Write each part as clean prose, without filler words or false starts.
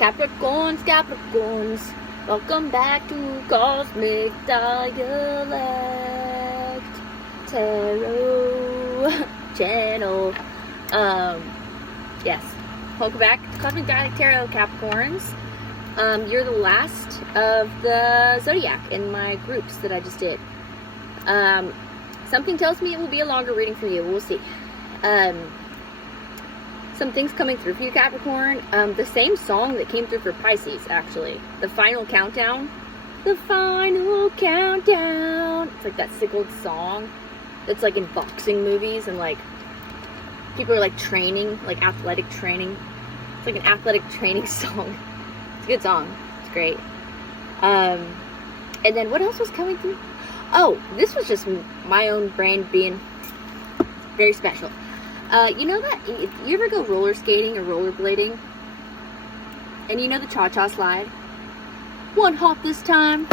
Capricorns, Capricorns, welcome back to Cosmic Dialect Tarot Channel. Yes, welcome back to Cosmic Dialect Tarot, Capricorns. You're the last of the zodiac in my groups that I just did. Something tells me it will be a longer reading for you. We'll see. Some things coming through for you, Capricorn. The same song that came through for Pisces, actually. The Final Countdown. The Final Countdown. It's like that sick old song that's like in boxing movies and like people are like training, like athletic training. It's like an athletic training song. It's a good song. It's great. And then what else was coming through? Oh, this was just my own brain being very special. You know that, you ever go roller skating or rollerblading? And you know the cha-cha slide? One hop this time,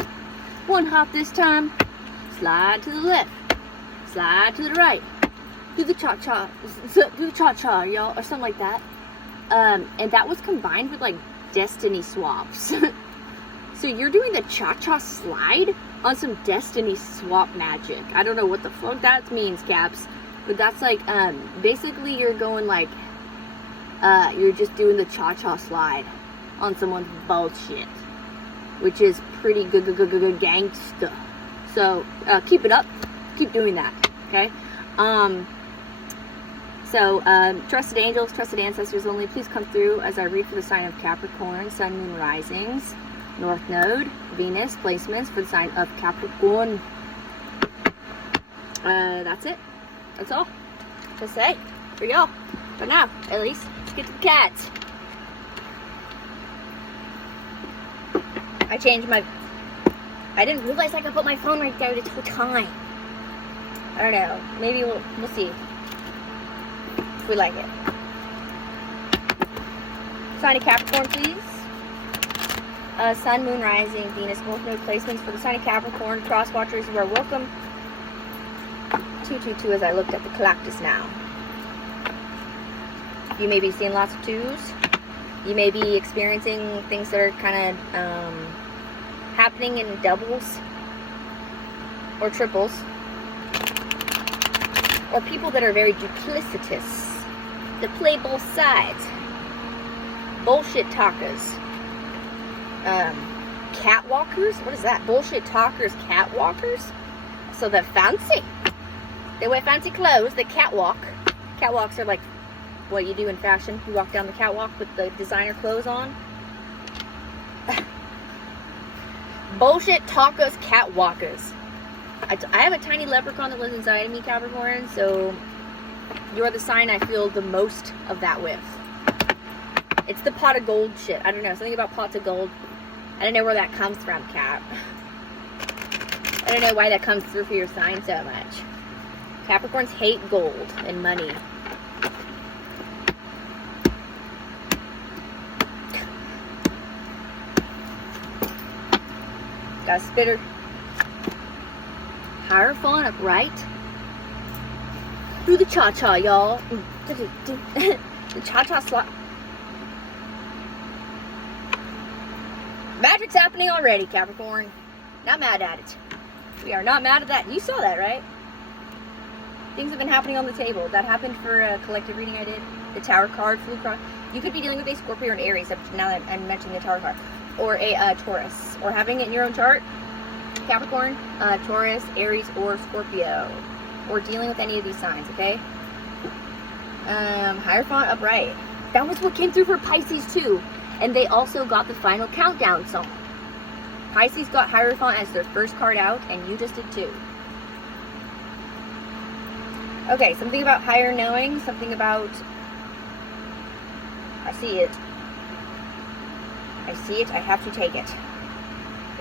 one hop this time, slide to the left, slide to the right, do the cha-cha, y'all, or something like that. And that was combined with like destiny swaps. So you're doing the cha-cha slide on some destiny swap magic. I don't know what the fuck that means, Caps. But that's like, basically you're going like, you're just doing the cha-cha slide on someone's bullshit. Which is pretty good gangsta. So, keep it up. Keep doing that, okay? Trusted angels, trusted ancestors only, please come through as I read for the sign of Capricorn, Sun, Moon, Risings, North Node, Venus, placements for the sign of Capricorn. That's it. That's all to say for y'all. For now, at least. Let's get to the cats. I changed my... I didn't realize I could put my phone right there to tell time. I don't know. Maybe we'll see. If we like it. Sign of Capricorn, please. Sun, Moon, Rising, Venus, North Node placements for the sign of Capricorn. Cross watchers, you are welcome. 222 as I looked at the clock just now. You may be seeing lots of twos. You may be experiencing things that are kind of happening in doubles or triples. Or people that are very duplicitous. That play both sides. Bullshit talkers. Catwalkers? What is that? Bullshit talkers, catwalkers? So they're fancy. They wear fancy clothes. They catwalk. Catwalks are like what you do in fashion. You walk down the catwalk with the designer clothes on. Bullshit talkers, catwalkers. I have a tiny leprechaun that lives inside of me, Capricorn, so you are the sign I feel the most of that with. It's the pot of gold shit. I don't know. Something about pots of gold. I don't know where that comes from, Cap. I don't know why that comes through for your sign so much. Capricorns hate gold and money. Got a spitter. Hierophant upright. Do the cha-cha, y'all. The cha-cha slot. Magic's happening already, Capricorn. Not mad at it. We are not mad at that. You saw that, right? Things have been happening on the table. That happened for a collective reading I did. The Tower card flew across. You could be dealing with a Scorpio or an Aries, now that I'm mentioning the Tower card. Or a Taurus. Or having it in your own chart. Capricorn, Taurus, Aries, or Scorpio. Or dealing with any of these signs, okay? Hierophant upright. That was what came through for Pisces too. And they also got the Final Countdown song. Pisces got Hierophant as their first card out, and you just did too. Okay, something about higher knowing, something about... I see it. I see it, I have to take it.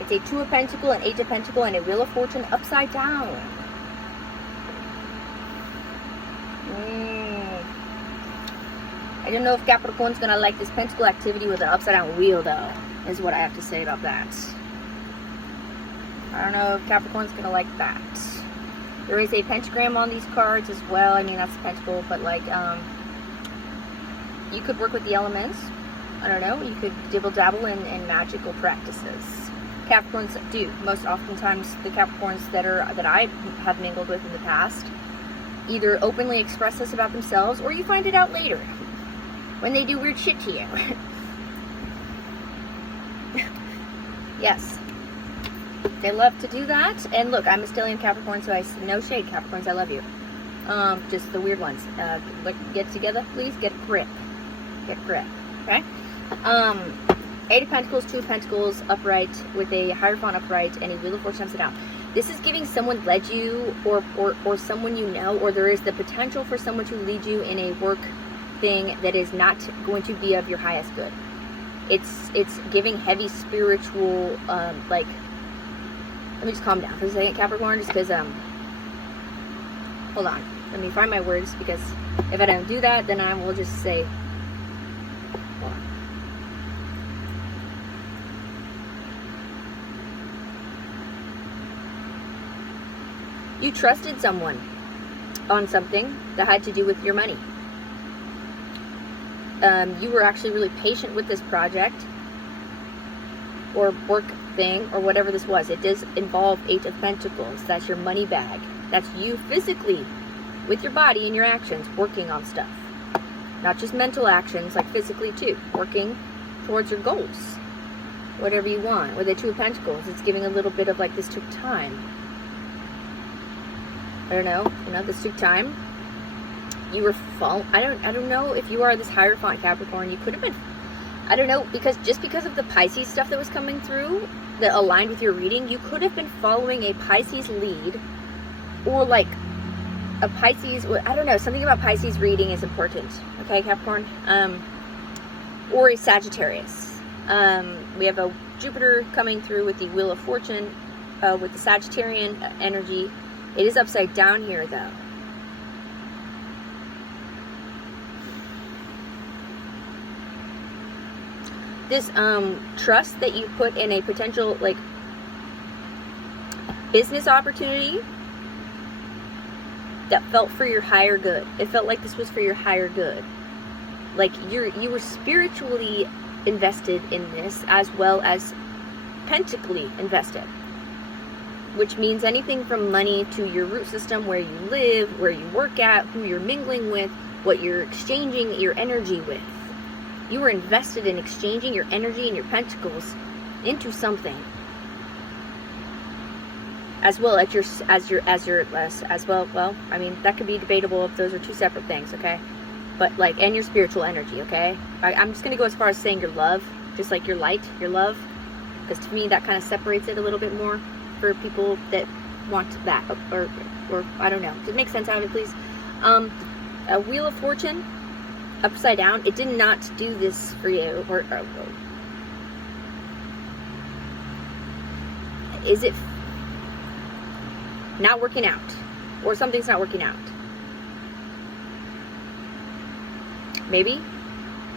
It's a Two of Pentacles, an Eight of Pentacles, and a Wheel of Fortune upside down. I don't know if Capricorn's gonna like this pentacle activity with an upside down wheel though, is what I have to say about that. I don't know if Capricorn's gonna like that. There is a pentagram on these cards as well. I mean, that's a pentacle, but like, you could work with the elements. I don't know, you could dibble-dabble in magical practices. Capricorns do. Most oftentimes, the Capricorns that I have mingled with in the past either openly express this about themselves, or you find it out later when they do weird shit to you. Yes. They love to do that. And look, I'm a stellium Capricorn, so no shade, Capricorns, I love you. Just the weird ones. Get together, please. Get a grip. Get grip. Okay? Eight of Pentacles, Two of Pentacles, upright, with a Hierophant upright, and a Wheel of Fortune upside down. This is giving someone led you, or someone you know, or there is the potential for someone to lead you in a work thing that is not going to be of your highest good. It's giving heavy spiritual, like, let me just calm down for a second, Capricorn, just because, hold on, let me find my words, because if I don't do that, then I will just say, hold on. You trusted someone on something that had to do with your money. You were actually really patient with this project or work thing or whatever this was. It does involve Eight of Pentacles. That's your money bag. That's you physically, with your body and your actions, working on stuff. Not just mental actions, like physically too. Working towards your goals. Whatever you want. With the Two of Pentacles, it's giving a little bit of like, this took time. I don't know. You know, this took time. You were I don't know if you are this Hierophant Capricorn. You could have been, I don't know, because of the Pisces stuff that was coming through that aligned with your reading, you could have been following a Pisces lead, or like a Pisces, I don't know, something about Pisces reading is important. Okay, Capricorn? Or a Sagittarius. We have a Jupiter coming through with the Wheel of Fortune, with the Sagittarian energy. It is upside down here though. This trust that you put in a potential like business opportunity that felt for your higher good. It felt like this was for your higher good. Like you were spiritually invested in this, as well as pentacly invested. Which means anything from money to your root system, where you live, where you work at, who you're mingling with, what you're exchanging your energy with. You were invested in exchanging your energy and your pentacles into something. As well as well, I mean, that could be debatable if those are two separate things, okay? But like, and your spiritual energy, okay? I'm just gonna go as far as saying your love, just like your light, your love, because to me that kind of separates it a little bit more for people that want that, or I don't know. Does it make sense out of it, please? A Wheel of Fortune upside down. It did not do this for you, or is it not working out, or something's not working out? Maybe,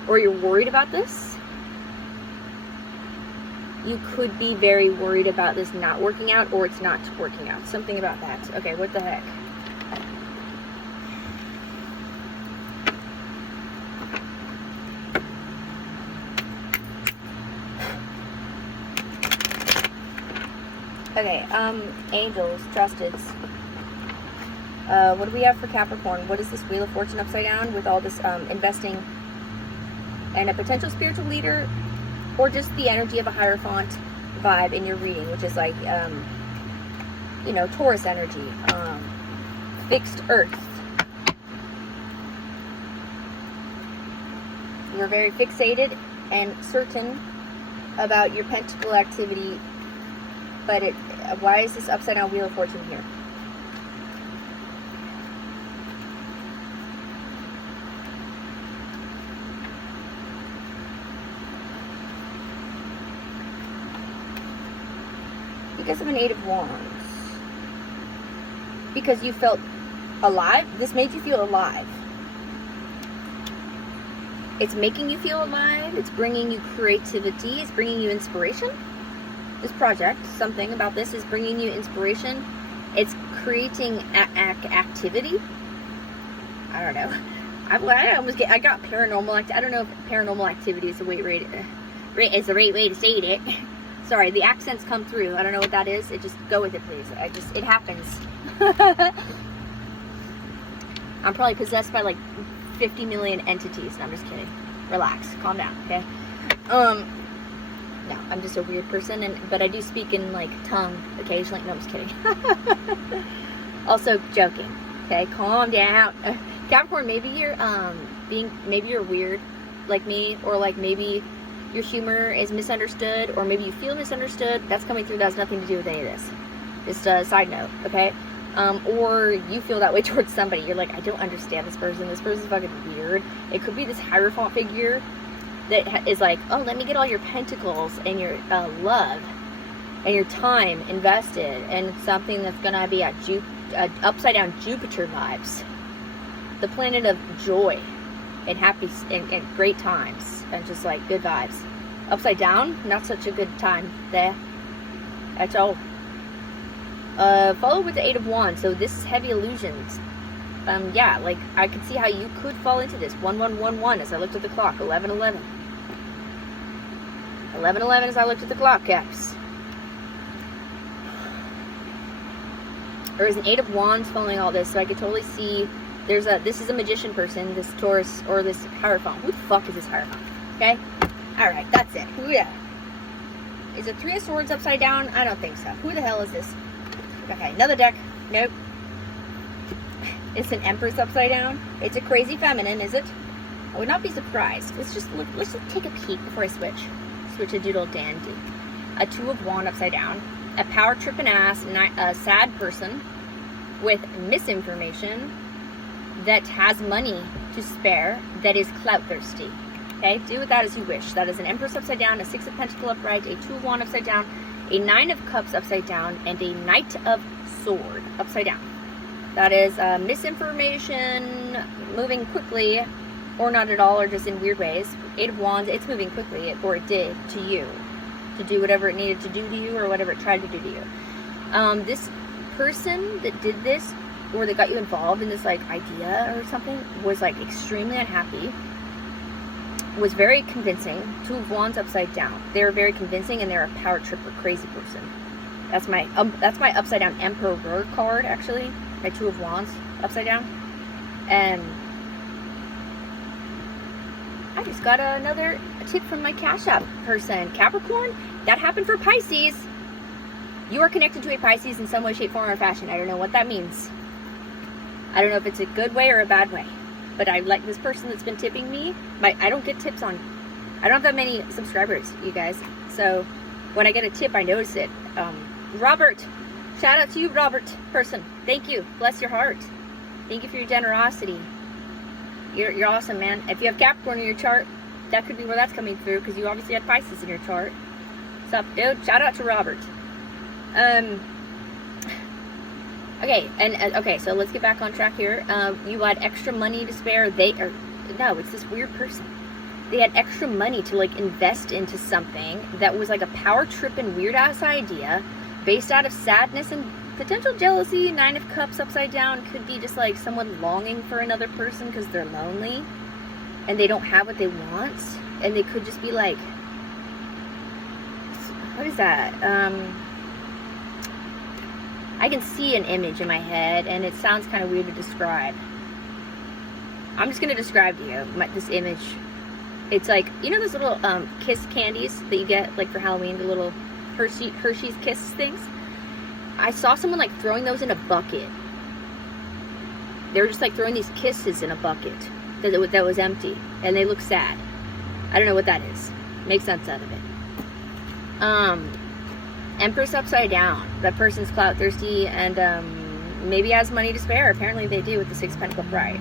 or you're worried about this. You could be very worried about this not working out, or it's not working out. Something about that. Okay, what the heck? Okay, angels, trusteds. What do we have for Capricorn? What is this Wheel of Fortune upside down with all this investing and a potential spiritual leader, or just the energy of a Hierophant vibe in your reading, which is like, you know, Taurus energy, fixed earth. You're very fixated and certain about your pentacle activity, but why is this upside down Wheel of Fortune here? Because of an Eight of Wands. Because you felt alive. This made you feel alive. It's making you feel alive. It's bringing you creativity. It's bringing you inspiration. This project, something about this is bringing you inspiration. It's creating activity. I don't know. I got paranormal. I don't know if paranormal activity is the right way to say it. Sorry, the accents come through. I don't know what that is. Just go with it, please. It happens. I'm probably possessed by like 50 million entities. No, I'm just kidding. Relax, calm down, okay? No, I'm just a weird person, but I do speak in like tongue occasionally. No, I'm just kidding. Also joking. Okay, calm down. Capricorn, maybe you're weird like me, or like maybe your humor is misunderstood, or maybe you feel misunderstood. That's coming through. That has nothing to do with any of this. Just a side note, okay? Or you feel that way towards somebody. You're like, I don't understand this person. This person's fucking weird. It could be this Hierophant figure that is like, oh, let me get all your pentacles and your love and your time invested in something that's gonna be a upside down Jupiter vibes, the planet of joy and happy and great times and just like good vibes. Upside down, not such a good time there. That's all. Follow with the 8 of Wands. So this is heavy illusions. Yeah, like I could see how you could fall into this. 1111 as I looked at the clock. 1111. 1111 as I looked at the clock, Caps. There is an 8 of Wands following all this, so I could totally see this is a magician person, this Taurus or this Hierophant. Who the fuck is this Hierophant? Okay? Alright, that's it. Who the? Is it 3 of Swords upside down? I don't think so. Who the hell is this? Okay, another deck. Nope. It's an Empress upside down. It's a crazy feminine, is it? I would not be surprised. Let's just look. Let's just take a peek before I switch. Switch a doodle dandy. A 2 of Wands upside down. A power tripping ass, a sad person with misinformation that has money to spare, that is clout thirsty. Okay, do with that as you wish. That is an Empress upside down, a 6 of Pentacles upright, a 2 of Wands upside down, a 9 of Cups upside down, and a Knight of Sword upside down. That is misinformation, moving quickly, or not at all, or just in weird ways. 8 of Wands, it's moving quickly, or it did to you, to do whatever it needed to do to you, or whatever it tried to do to you. This person that did this, or that got you involved in this like idea or something, was like extremely unhappy. Was very convincing. 2 of Wands upside down. They're very convincing, and they're a power tripper, crazy person. That's my upside down Emperor card, actually. My 2 of Wands upside down. And I just got another tip from my Cash App person. Capricorn, that happened for Pisces. You are connected to a Pisces in some way, shape, form, or fashion. I don't know what that means. I don't know if it's a good way or a bad way. But I like this person that's been tipping me. I don't get tips on... I don't have that many subscribers, you guys. So when I get a tip, I notice it. Robert. Shout out to you, Robert person. Thank you. Bless your heart. Thank you for your generosity. You're awesome, man. If you have Capricorn in your chart, that could be where that's coming through, because you obviously had Pisces in your chart. What's up, dude? Shout out to Robert. Okay, okay, so let's get back on track here. You had extra money to spare. No, it's this weird person. They had extra money to like invest into something that was like a power trip and weird ass idea based out of sadness and potential jealousy. 9 of Cups upside down could be just like someone longing for another person because they're lonely and they don't have what they want, and they could just be like, what is that? I can see an image in my head, and it sounds kind of weird to describe. I'm just going to describe to you this image. It's like, you know those little kiss candies that you get like for Halloween, the little Hershey's Kiss things? I saw someone like throwing those in a bucket. They were just like throwing these kisses in a bucket that was empty, and they look sad. I don't know what that is. Make sense out of it. Empress upside down. That person's clout thirsty and maybe has money to spare. Apparently they do with the 6 Pentacles upright.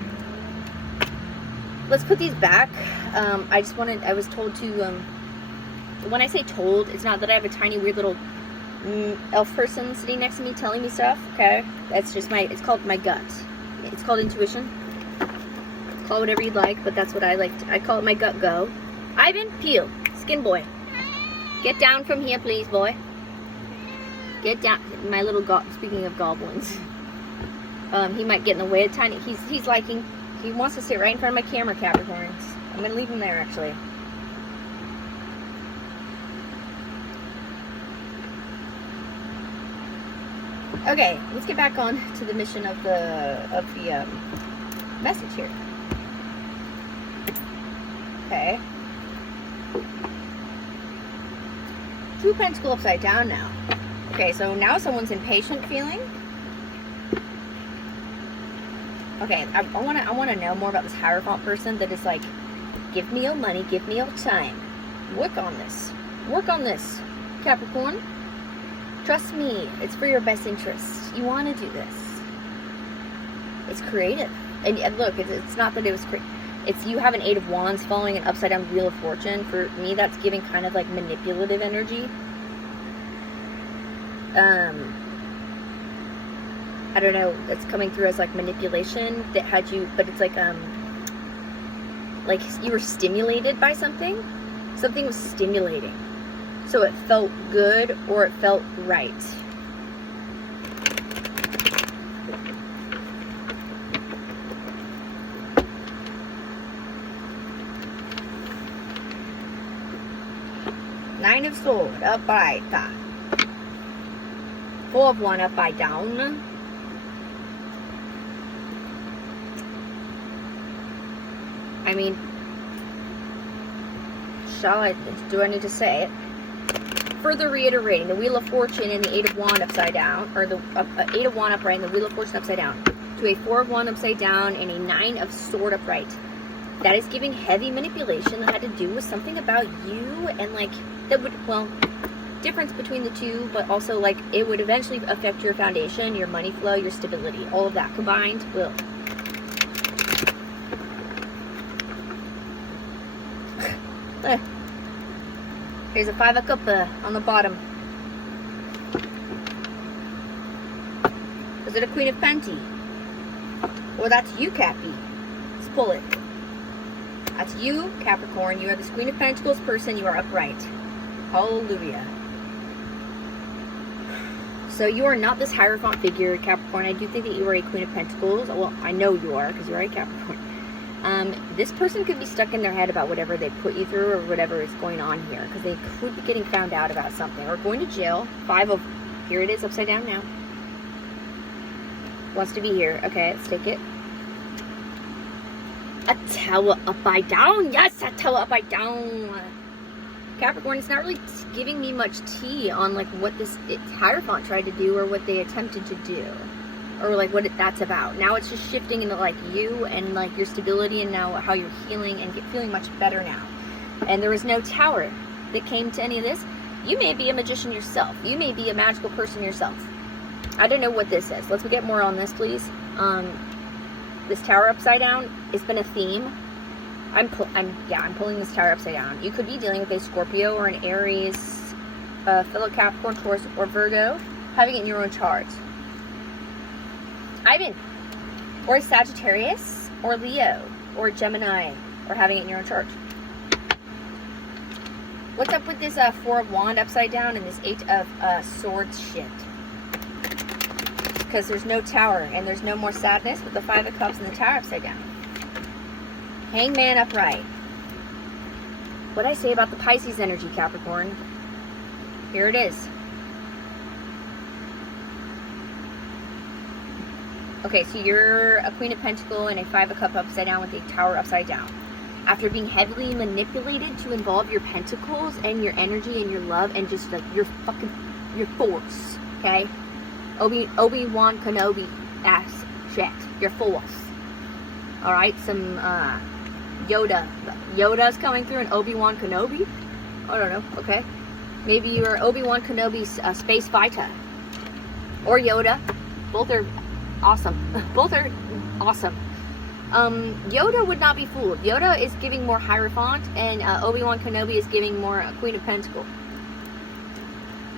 Let's put these back. I was told to, when I say told, it's not that I have a tiny weird little elf person sitting next to me telling me stuff, okay? That's just it's called my gut. It's called intuition. Call it whatever you'd like, but that's what I like. I call it my gut go. Ivan, Peel, Skin Boy. Get down from here, please, boy. Get down. My little speaking of goblins. He might get in the way of tiny. He's liking He wants to sit right in front of my camera, Capricorns. I'm going to leave him there, actually. Okay, let's get back on to the mission of the message here. Okay. Two Pentacles upside down now. Okay, so now someone's impatient feeling. Okay, I want to know more about this Hierophant person that is like, give me your money, give me your time. Work on this. Work on this, Capricorn. Trust me, it's for your best interest. You want to do this. It's creative. And look, it's not that it was creative. It's you have an 8 of Wands following an upside down Wheel of Fortune. For me, that's giving kind of like manipulative energy. I don't know, it's coming through as like manipulation that had you, but it's like you were stimulated by something. Something was stimulating. So it felt good or it felt right. Nine of Swords, up by top. Four of Wands, up by down. I mean, do I need to say it? Further reiterating, the Wheel of Fortune and the 8 of Wands upside down, or the 8 of Wands upright and the Wheel of Fortune upside down, to a 4 of Wands upside down and a 9 of Swords upright. That is giving heavy manipulation that had to do with something about you, and like, that would, well, difference between the two, but also like, it would eventually affect your foundation, your money flow, your stability. All of that combined will. Here's a 5 of Cups on the bottom. Is it a Queen of Pentacles? Well, that's you, Cappy. Let's pull it. That's you, Capricorn. You are this Queen of Pentacles person. You are upright. Hallelujah. So you are not this Hierophant figure, Capricorn. I do think that you are a Queen of Pentacles. Well, I know you are because you are a Capricorn. This person could be stuck in their head about whatever they put you through or whatever is going on here, because they could be getting found out about something or going to jail. 5 of, here it is upside down now. Wants to be here. Okay, let's take it. A Tower upside down. Yes, a Tower upside down. Capricorn, it's not really giving me much tea on like what this Hierophant tried to do or what they attempted to do. Or like what that's about. Now it's just shifting into like you and like your stability and now how you're healing and feeling much better now. And there is no tower that came to any of this. You may be a magician yourself. You may be a magical person yourself. I don't know what this is. Let's get more on this, please. This tower upside down, it's been a theme. I'm pulling this tower upside down. You could be dealing with a Scorpio or an Aries, fellow Capricorn, Taurus, or Virgo, having it in your own chart. Ivan, or a Sagittarius, or Leo, or Gemini, or having it in your own chart. What's up with this 4 of Wands upside down and this 8 of Swords shit? Because there's no tower, and there's no more sadness with the 5 of Cups and the tower upside down. Hangman upright. What'd I say about the Pisces energy, Capricorn? Here it is. Okay, so you're a Queen of Pentacles and a 5 of Cups upside down with a Tower upside down. After being heavily manipulated to involve your pentacles and your energy and your love and just like your force, okay? Obi-Wan Kenobi ass shit, your force. Alright, some Yoda's coming through and Obi-Wan Kenobi? I don't know, okay. Maybe you're Obi-Wan Kenobi's space fighter. Or Yoda. Both are awesome. Both are awesome. Yoda would not be fooled. Yoda is giving more Hierophant, and Obi-Wan Kenobi is giving more Queen of Pentacles.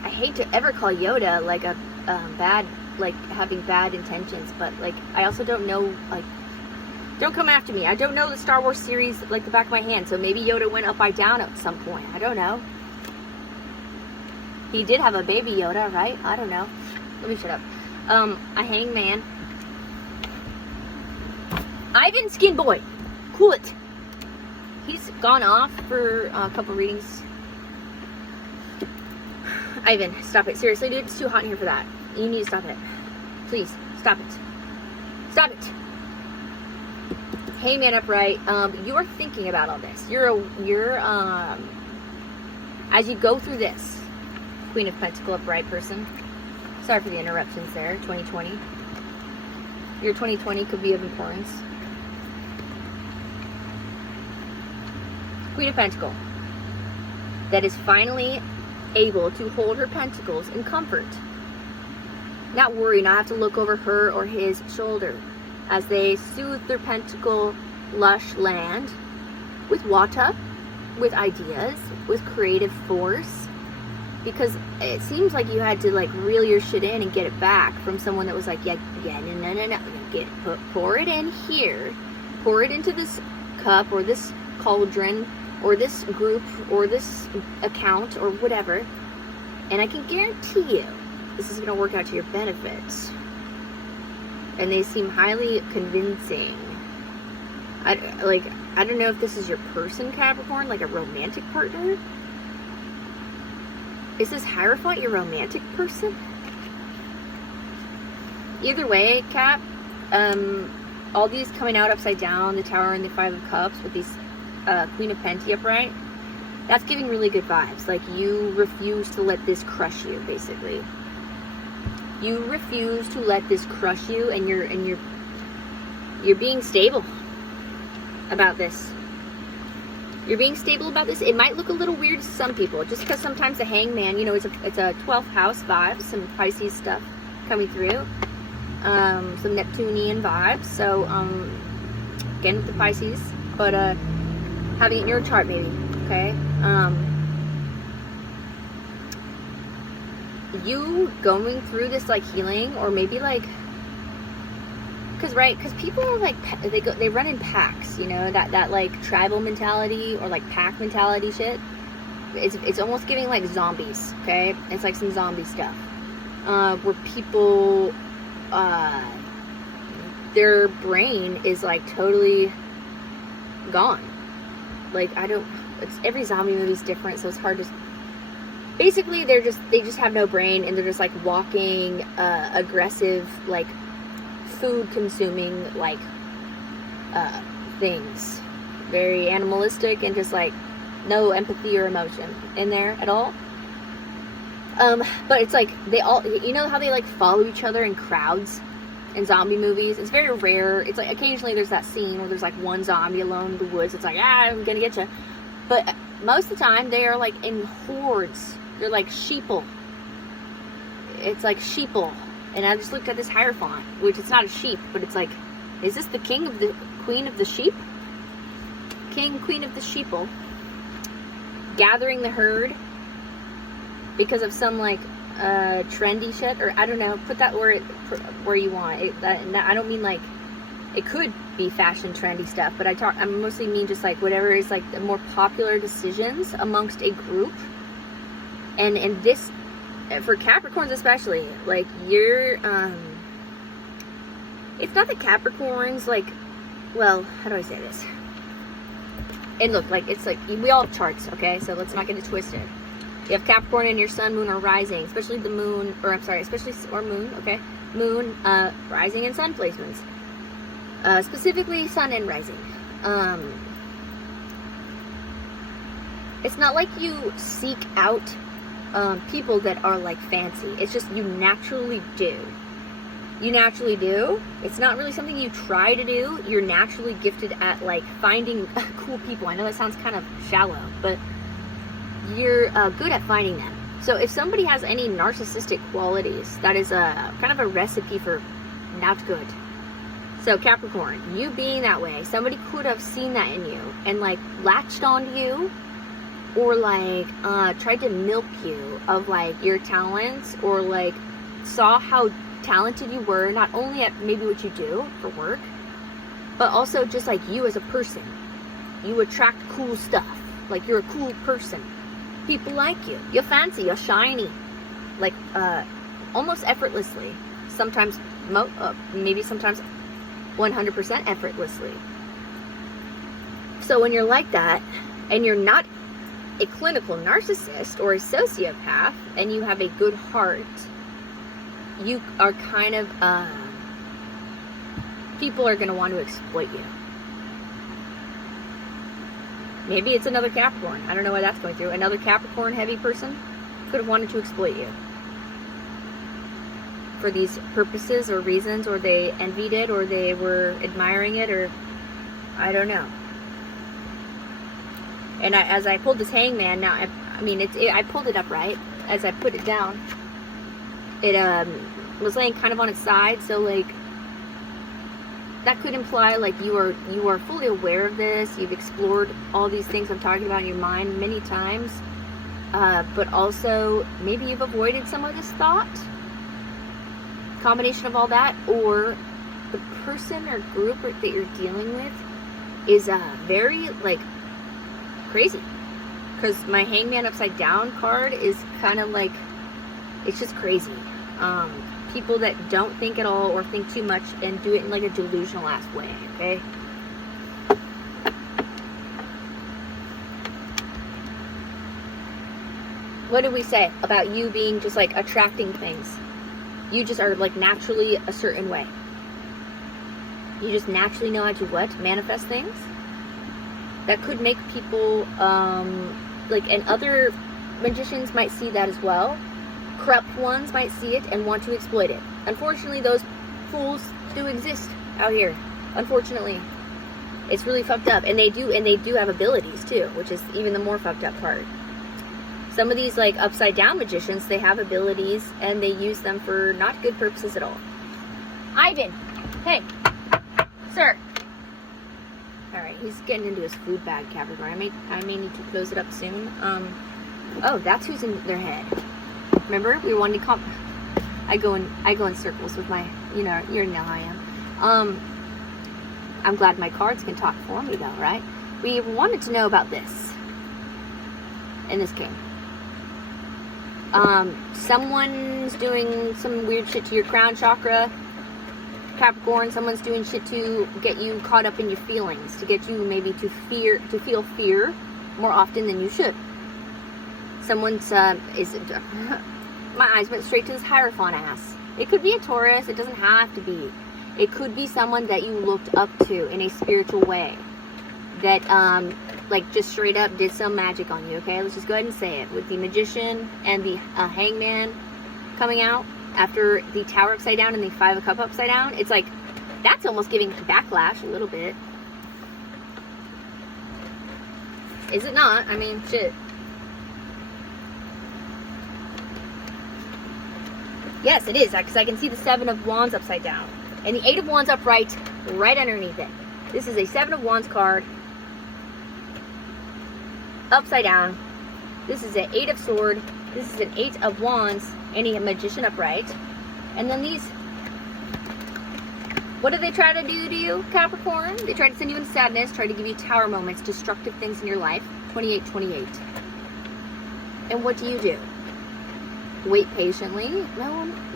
I hate to ever call Yoda like a bad, like having bad intentions, but like I also don't know, like, don't come after me. I don't know the Star Wars series like the back of my hand, so maybe Yoda went upside down at some point. I don't know. He did have a baby Yoda, right? I don't know. Let me shut up. A Hangman. Ivan Skin Boy, cool it. He's gone off for a couple readings. Ivan, stop it. Seriously, dude, it's too hot in here for that. You need to stop it. Please, stop it. Stop it. Hey, man upright. You are thinking about all this. As you go through this, Queen of Pentacle upright person. Sorry for the interruptions there. 2020. Your 2020 could be of importance. Queen of Pentacle. That is finally able to hold her pentacles in comfort. Not worry, not have to look over her or his shoulder as they soothe their pentacle lush land with water, with ideas, with creative force. Because it seems like you had to like reel your shit in and get it back from someone that was like, no, pour it in here, pour it into this cup or this cauldron or this group or this account or whatever, and I can guarantee you this is going to work out to your benefit. And they seem highly convincing. I don't know if this is your person, Capricorn, like a romantic partner. Is this Hierophant your romantic person? Either way, Cap, all these coming out upside down, the Tower and the Five of Cups with these Queen of Penti upright, that's giving really good vibes. Like you refuse to let this crush you, basically. You refuse to let this crush you, and you're being stable about this. You're being stable about this. It might look a little weird to some people, just because sometimes the Hangman, you know, it's a 12th house vibe, some Pisces stuff coming through, some Neptunian vibes. So again with the Pisces, but having it in your chart maybe, okay. You going through this like healing, or maybe like, because people are like, they run in packs, you know, that like tribal mentality or like pack mentality shit. It's almost giving like zombies, okay? It's like some zombie stuff, where people, their brain is like totally gone. Like every zombie movie is different, so it's hard to. Basically, they just have no brain, and they're just like walking, aggressive, like food consuming, like things, very animalistic, and just like no empathy or emotion in there at all. But it's like they all, you know how they like follow each other in crowds in zombie movies? It's very rare. It's like occasionally there's that scene where there's like one zombie alone in the woods. It's like, I'm gonna get you. But most of the time they are like in hordes. They're like sheeple. It's like sheeple. And I just looked at this Hierophant, which it's not a sheep, but it's like, is this the king of the queen of the sheep? King, queen of the sheeple. Gathering the herd because of some like trendy shit, or I don't know, put that where you want. I don't mean like, it could be fashion trendy stuff, but I mostly mean just like whatever is like the more popular decisions amongst a group. And this, for Capricorns especially, like you're, it's not that Capricorns like, well, how do I say this? And look, like, it's like, we all have charts, okay? So let's not get it twisted. You have Capricorn in your sun, moon, or rising, especially the moon, or I'm sorry, or moon, okay? Moon, rising, and sun placements. Specifically sun and rising. It's not like you seek out people that are like fancy. It's just you naturally do. You naturally do. It's not really something you try to do. You're naturally gifted at like finding cool people. I know that sounds kind of shallow, but you're good at finding them. So if somebody has any narcissistic qualities, that is a kind of a recipe for not good. So Capricorn, you being that way, somebody could have seen that in you and like latched onto you, or like tried to milk you of like your talents, or like saw how talented you were, not only at maybe what you do for work, but also just like you as a person. You attract cool stuff. Like you're a cool person. People like you. You're fancy. You're shiny. Like almost effortlessly. Sometimes, maybe sometimes 100% effortlessly. So when you're like that, and you're not a clinical narcissist or a sociopath, and you have a good heart, you are kind of, people are going to want to exploit you. Maybe it's another Capricorn. I don't know what that's going through. Another Capricorn heavy person could have wanted to exploit you for these purposes or reasons, or they envied it, or they were admiring it, or I don't know. And as I pulled this hangman, now, I pulled it up right. As I put it down, it was laying kind of on its side, so like, that could imply like you are fully aware of this. You've explored all these things I'm talking about in your mind many times, but also maybe you've avoided some of this thought. Combination of all that, or the person or group that you're dealing with is very like crazy, because my hangman upside down card is kind of like, it's just crazy. People that don't think at all or think too much and do it in like a delusional ass way, okay? What did we say about you being just like attracting things? You just are like naturally a certain way. You just naturally know how to what? Manifest things. That could make people, like, and other magicians might see that as well. Corrupt ones might see it and want to exploit it. Unfortunately, those fools do exist out here. Unfortunately. It's really fucked up. And they do have abilities too, which is even the more fucked up part. Some of these like upside down magicians, they have abilities and they use them for not good purposes at all. Ivan, hey, sir. All right, he's getting into his food bag, Capricorn. I may need to close it up soon. Oh, that's who's in their head. Remember, we wanted to I go in circles with my, you know how I am. I'm glad my cards can talk for me though, right? We wanted to know about this, and this came. Someone's doing some weird shit to your crown chakra, Capricorn. Someone's doing shit to get you caught up in your feelings, to get you maybe to feel fear more often than you should. Someone's, my eyes went straight to this Hierophant ass. It could be a Taurus, it doesn't have to be. It could be someone that you looked up to in a spiritual way. That, like, just straight up did some magic on you, okay? Let's just go ahead and say it. With the Magician and the Hangman coming out after the Tower upside down and the Five of Cups upside down, it's like, that's almost giving backlash a little bit. Is it not? I mean, shit. Yes, it is, because I can see the Seven of Wands upside down. And the Eight of Wands upright, right underneath it. This is a Seven of Wands card. Upside down. This is an Eight of Swords. This is an Eight of Wands. And a Magician upright. And then these. What do they try to do to you, Capricorn? They try to send you into sadness, try to give you tower moments, destructive things in your life. 2828. And what do? Wait patiently.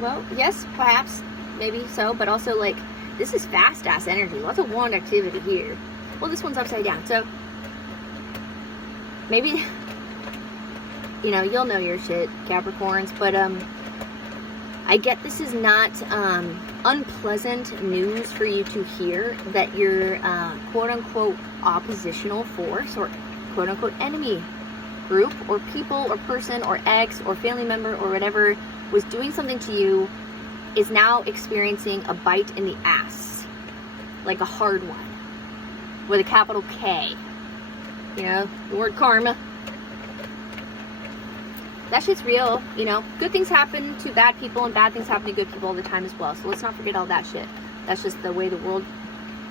Well, yes, perhaps, maybe so, but also, like, this is fast-ass energy. Lots of wand activity here. Well, this one's upside down, so maybe, you know, you'll know your shit, Capricorns, but, I get this is not, unpleasant news for you to hear that your, quote-unquote oppositional force, or quote-unquote enemy group or people or person or ex or family member or whatever was doing something to you is now experiencing a bite in the ass, like a hard one with a capital K, you know, the word karma. That shit's real, you know. Good things happen to bad people and bad things happen to good people all the time as well, so let's not forget all that shit. That's just the way the world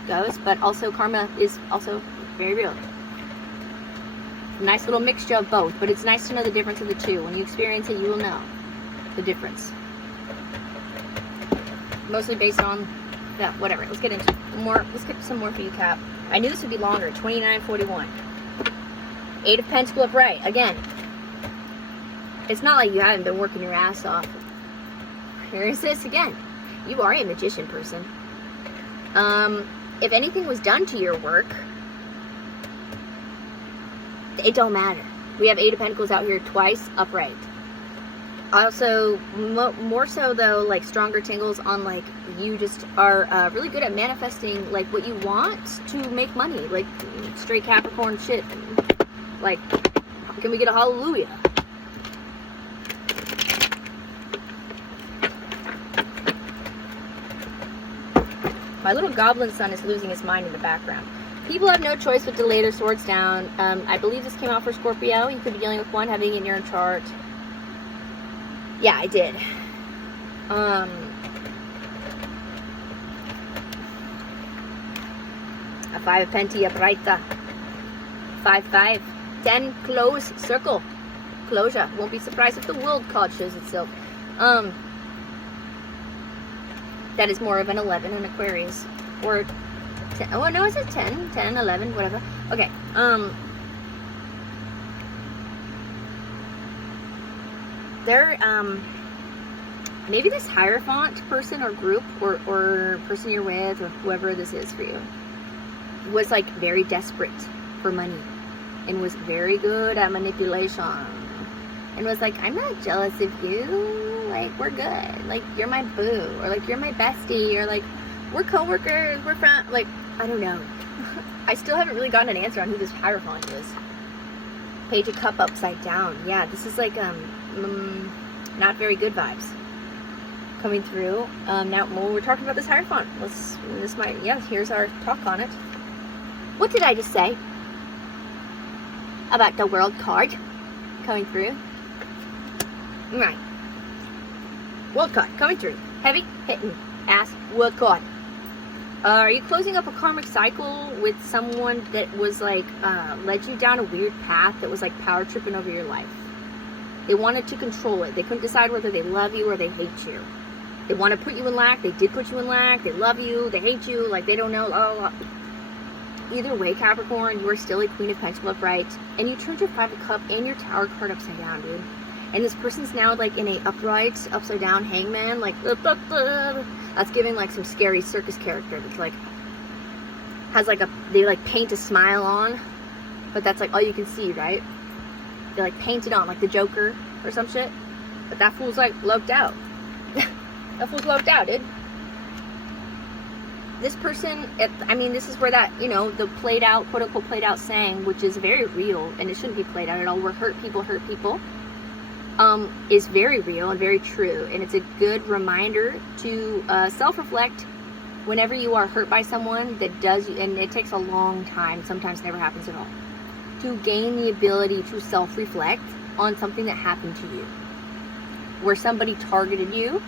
goes, but also karma is also very real. Nice little mixture of both, but it's nice to know the difference of the two. When you experience it, you will know the difference. Mostly based on that, whatever. Let's get into more. Let's get some more for you, Cap. I knew this would be longer. 2941. Eight of Pentacles upright. Again, it's not like you haven't been working your ass off. Here is this again. You are a magician person. If anything was done to your work, it don't matter. We have 8 of Pentacles out here twice, upright. Also, more so though, like stronger tingles on like you just are really good at manifesting like what you want to make money, like straight Capricorn shit. Like, can we get a hallelujah? My little goblin son is losing his mind in the background. People have no choice but to lay their swords down. I believe this came out for Scorpio. You could be dealing with one having in your chart. Yeah, I did. A 5 of Penti upright. 5-5. 10 close circle. Closure. Won't be surprised if the world card shows itself. That is more of an 11 in Aquarius. Or 10. Oh, no, is it 10? 10, 11, whatever. Okay. Maybe this Hierophant person or group or person you're with or whoever this is for you was like very desperate for money and was very good at manipulation and was like, I'm not jealous of you, like we're good, like you're my boo, or like you're my bestie, or like we're co-workers, we're friends, like I don't know. I still haven't really gotten an answer on who this Hierophant is. Page of Cup upside down. Yeah, this is like not very good vibes coming through. Now when we're talking about this Hierophant, here's our talk on it. What did I just say about the world card coming through? Right. World card coming through. Heavy hitting ass world card. Are you closing up a karmic cycle with someone that was like led you down a weird path that was like power tripping over your life? They wanted to control it. They couldn't decide whether they love you or they hate you. They want to put you in lack. They did put you in lack. They love you. They hate you. Like they don't know. Either way, Capricorn, you are still a Queen of Pentacles upright, and you turned your 5 of Cup and your Tower card upside down, dude. And this person's now like in a upright, upside down hangman, like that's giving like some scary circus character that's like has like they like paint a smile on, but that's like all you can see, right? They like paint it on like the Joker or some shit, but that fool's like loped out. That fool's loped out, dude. This person, I mean, this is where that, you know, the played out, quote unquote played out saying, which is very real, and it shouldn't be played out at all, where hurt people, is very real and very true. And it's a good reminder to self-reflect whenever you are hurt by someone that does, and it takes a long time, sometimes never happens at all, to gain the ability to self-reflect on something that happened to you, where somebody targeted you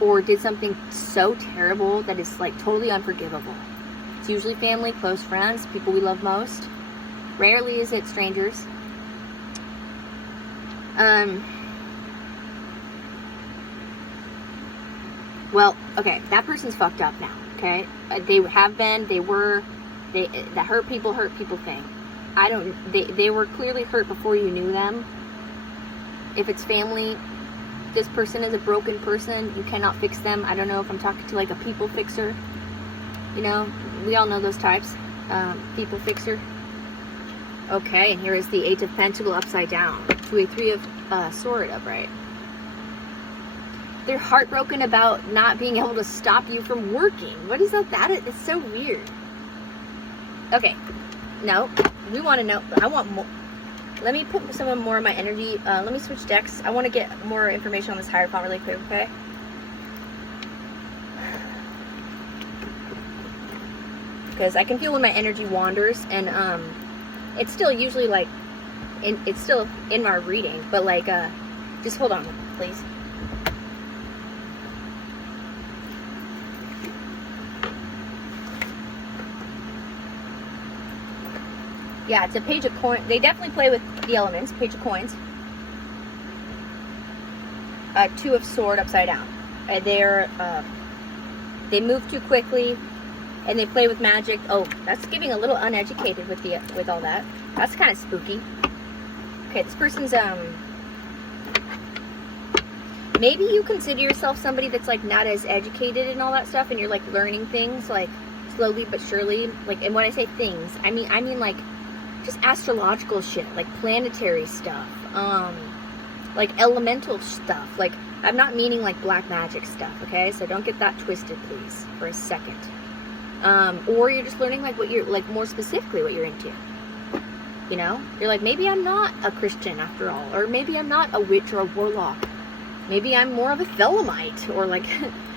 or did something so terrible that it's like totally unforgivable. It's usually family, close friends, people we love most. Rarely is it strangers. Well, okay, that person's fucked up now, okay? They have been, that hurt people thing. They were clearly hurt before you knew them. If it's family, this person is a broken person. You cannot fix them. I don't know if I'm talking to like a people fixer. You know, we all know those types. People fixer. Okay, and here is the 8 of Pentacles upside down to a 3 of Sword upright. They're heartbroken about not being able to stop you from working. What is that? It's so weird. Okay, no, we want to know. I want more. Let me put some more of my energy. Let me switch decks. I want to get more information on this Hierophant really quick, okay? Because I can feel when my energy wanders, and it's still usually like, it's still in my reading, but like, just hold on, please. Yeah, it's a Page of Coins. They definitely play with the elements. Page of Coins. 2 of Sword upside down. They move too quickly, and they play with magic. Oh, that's giving a little uneducated with all that. That's kind of spooky. Okay, this person's Maybe you consider yourself somebody that's like not as educated and all that stuff, and you're like learning things like slowly but surely. Like, and when I say things, I mean like just astrological shit, like planetary stuff, like elemental stuff. Like, I'm not meaning like black magic stuff, okay? So don't get that twisted, please, for a second. Or you're just learning like what you're, like more specifically what you're into. You know? You're like, maybe I'm not a Christian after all, or maybe I'm not a witch or a warlock. Maybe I'm more of a Følemite, or like,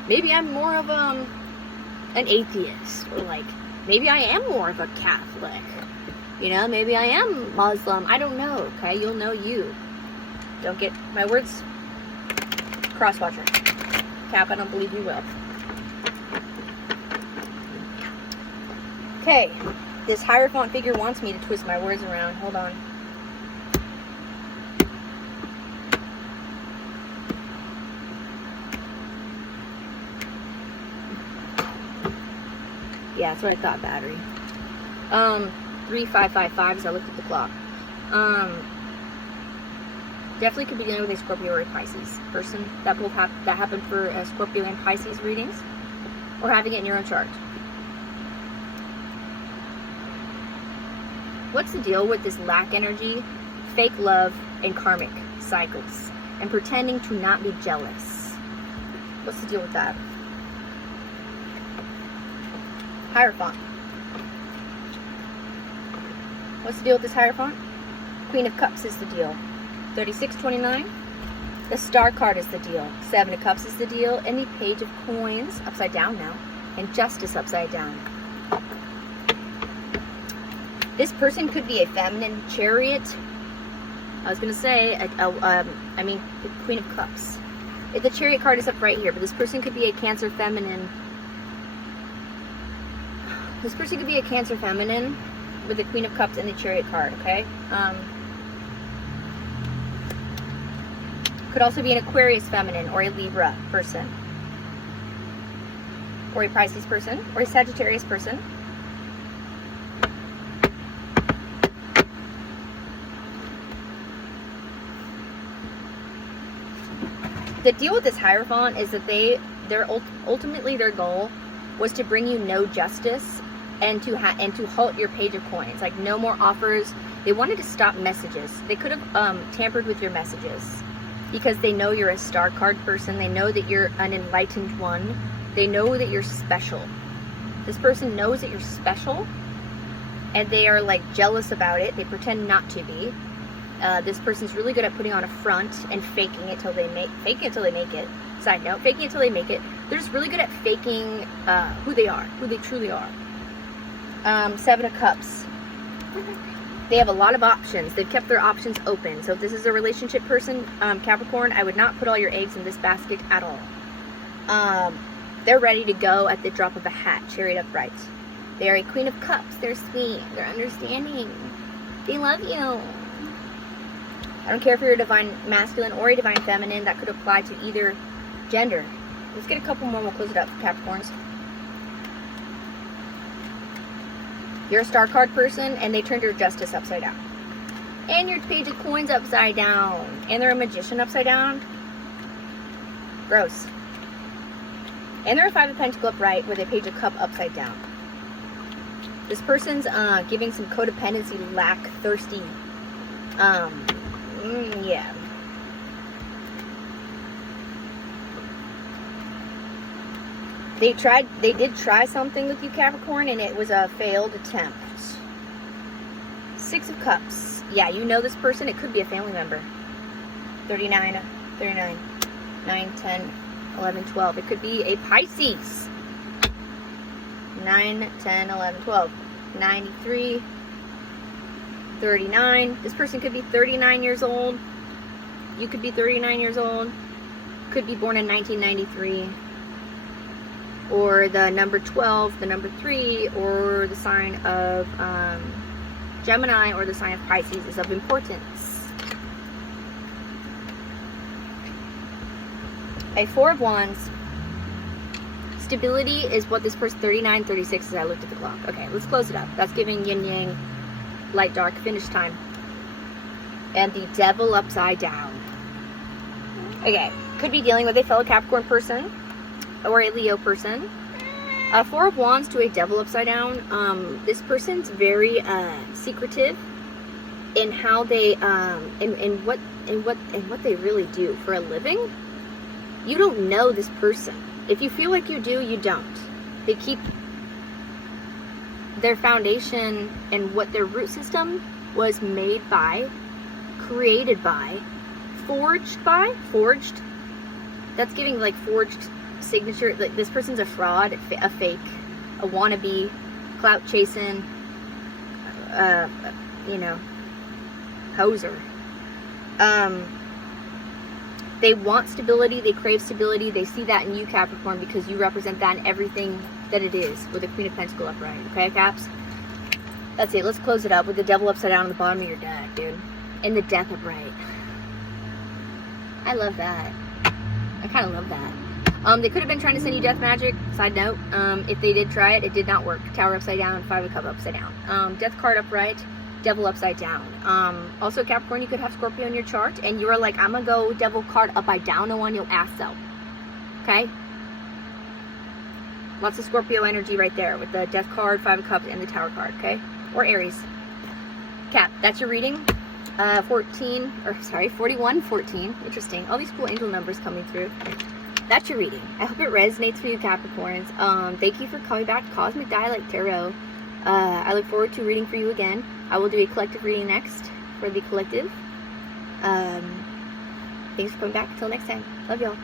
maybe I'm more of an atheist, or like, maybe I am more of a Catholic. You know, maybe I am Muslim. I don't know, okay? You'll know you. Don't get my words crosswatcher. Cap, I don't believe you will. Okay, this Hierophant figure wants me to twist my words around. Hold on. Yeah, that's what I thought, battery. 3555 as I looked at the clock. Definitely could be dealing with a Scorpio or a Pisces person. That both that happened for Scorpio and Pisces readings, or having it in your own chart. What's the deal with this lack energy, fake love, and karmic cycles, and pretending to not be jealous? What's the deal with that? Hierophant. What's the deal with this Hierophant? Queen of Cups is the deal. 3629. The Star card is the deal. 7 of Cups is the deal. And the Page of Coins, upside down now. And Justice upside down. This person could be a feminine Chariot. I was going to say, I mean, the Queen of Cups. If the Chariot card is up right here, but this person could be a Cancer feminine. This person could be a Cancer feminine with the Queen of Cups and the Chariot card, okay? Could also be an Aquarius feminine, or a Libra person, or a Pisces person, or a Sagittarius person. The deal with this Hierophant is that ultimately their goal was to bring you no justice, and to halt your Page of Coins. Like, no more offers. They wanted to stop messages. They could have tampered with your messages, because they know you're a Star card person. They know that you're an enlightened one. They know that you're special. This person knows that you're special, and they are like jealous about it. They pretend not to be. This person's really good at putting on a front and faking it till they make it. Side note, faking it till they make it. They're just really good at faking who they are, who they truly are. 7 of Cups. They have a lot of options. They've kept their options open. So if this is a relationship person, Capricorn, I would not put all your eggs in this basket at all. They're ready to go at the drop of a hat. Chariot upright. They are a Queen of Cups. They're sweet. They're understanding. They love you. I don't care if you're a divine masculine or a divine feminine. That could apply to either gender. Let's get a couple more and we'll close it up, Capricorns. You're a Star card person, and they turned your Justice upside down. And your Page of Coins upside down. And they're a Magician upside down. Gross. And they're a 5 of Pentacles upright with a Page of Cup upside down. This person's giving some codependency, lack, thirsty. Yeah. They did try something with you, Capricorn, and it was a failed attempt. 6 of Cups. Yeah, you know this person. It could be a family member. 39, 9, 10, 11, 12. It could be a Pisces. 9, 10, 11, 12. 93, 39. This person could be 39 years old. You could be 39 years old. Could be born in 1993. Or the number 12, the number 3, or the sign of Gemini, or the sign of Pisces is of importance. A 4 of Wands. Stability is what this person, 39, 36 as I looked at the clock. Okay, let's close it up. That's giving yin yang, light dark, finish time. And the Devil upside down. Okay, could be dealing with a fellow Capricorn person or a Leo person. Four of Wands to a Devil upside down. This person's very secretive in how they in what they really do for a living. You don't know this person. If you feel like you do, you don't. They keep their foundation and what their root system was made by, created by, forged. That's giving like forged signature. Like this person's a fraud, a fake, a wannabe, clout chasing, you know, hoser. They want stability, they crave stability, they see that in you, Capricorn, because you represent that in everything that it is, with the Queen of Pentacles upright. Okay, Caps? That's it. Let's close it up with the Devil upside down on the bottom of your deck, dude. And the Death upright. I love that. I kind of love that. They could have been trying to send you death magic. Side note, if they did try it, it did not work. Tower upside down, Five of Cups upside down. Death card upright, Devil upside down. Also, Capricorn, you could have Scorpio in your chart, and you are like, I'm gonna go Devil card upside down on your ass though. Okay? Lots of Scorpio energy right there with the Death card, Five of Cups, and the Tower card, okay? Or Aries. Cap, that's your reading. 4114. Interesting. All these cool angel numbers coming through. That's your reading. I hope it resonates for you, Capricorns. Thank you for coming back to Cosmic Dialect Tarot. I look forward to reading for you again. I will do a collective reading next for the collective. Thanks for coming back. Until next time. Love y'all.